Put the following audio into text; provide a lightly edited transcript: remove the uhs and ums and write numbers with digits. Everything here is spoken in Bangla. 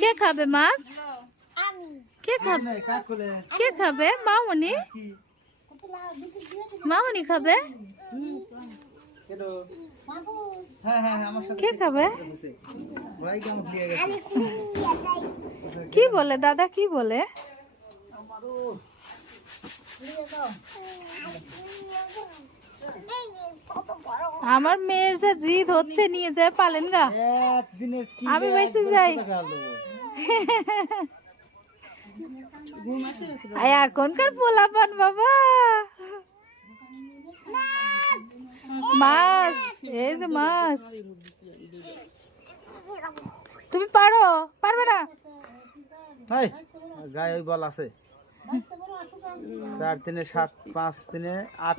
কে খাবে মাছ? কে খাবে? কে খাবে? মামনি? মামনি খাবে? কে খাবে? কি বলে দাদা, কি বলে? আমার মেয়ের যে জিদ হচ্ছে, নিয়ে যায় পালেন গা। আমি বেশি যাই। এখনকার পোলাপান বাবা, মাছ, এই যে মাছ। তুমি পারো? পারবে না? গায়ে ওই বল আছে 4 3 7 5 3 8